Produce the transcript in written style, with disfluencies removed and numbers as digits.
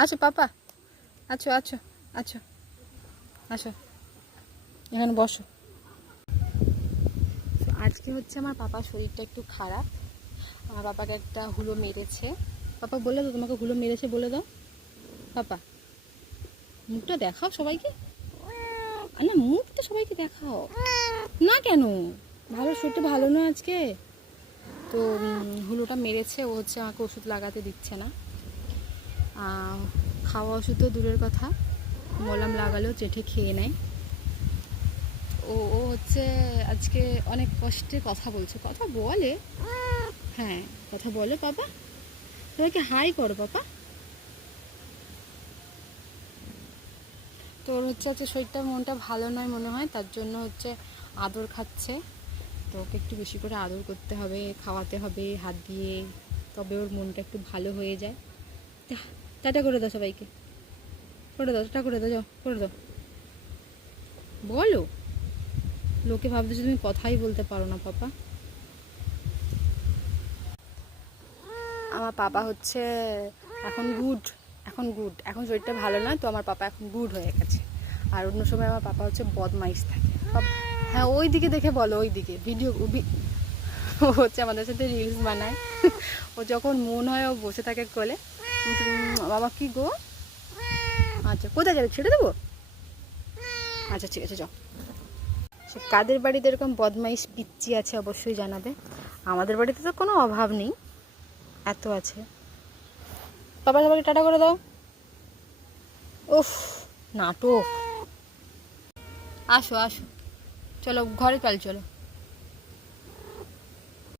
আছো পাপা, আছো আছো আছো আছো, এখানে বসো। আজকে হচ্ছে আমার পাপার শরীরটা একটু খারাপ। আমার পাপাকে একটা হুলো মেরেছে। পাপা বলে দাও, তোমাকে হুলো মেরেছে বলে দাও। পাপা মুখটা দেখাও সবাইকে। না, মুখটা সবাইকে দেখাও না। কেন? ভালো, শরীরটা ভালো না আজকে তো। হুলোটা মেরেছে। ও হচ্ছে আমাকে ওষুধ লাগাতে দিচ্ছে না। খাওয়া ওষুধ তো দূরের কথা, মলম লাগালেও চেটে খেয়ে নেয়। ও ও হচ্ছে আজকে অনেক কষ্টে কথা বলছে। কথা বলে, হ্যাঁ কথা বলো পাপা। সবাইকে হাই করো পাপা। তো ওর হচ্ছে আজকে শরীরটা মনটা ভালো নয় মনে হয়, তার জন্য হচ্ছে আদর খাচ্ছে। তো ওকে একটু বেশি করে আদর করতে হবে, খাওয়াতে হবে হাত দিয়ে, তবে ওর মনটা একটু ভালো হয়ে যায়। টাটা করে দাও সবাইকে, করে দাও, টাটা করে দাও, যাও করে দাও। বলো, লোকে ভাবতেছে তুমি কথাই বলতে পারো না পাপা। আমার পাপা হচ্ছে এখন গুড, এখন গুড, এখন শরীরটা ভালো না তো আমার পাপা এখন গুড হয়ে গেছে। আর অন্য সময় আমার পাপা হচ্ছে বদমাইশ থাকে। হ্যাঁ ওই দিকে দেখে বলো, ওই দিকে ভিডিও। ও হচ্ছে আমাদের সাথে রিলস বানায়। ও যখন মন হয় ও বসে থাকে কোলে। বাবা কি গো, আচ্ছা কোথায় যাবে, ছেড়ে দেবো? আচ্ছা ঠিক আছে যাও। কাদের বাড়িতে এরকম বদমাইশ পিচ্চি আছে অবশ্যই জানাবে। আমাদের বাড়িতে তো কোনো অভাব নেই, এত আছে। বাবা সবাইকে টাটা করে দাও। উফ, নাটক। আসো আসো, চলো ঘরে চল, চলো।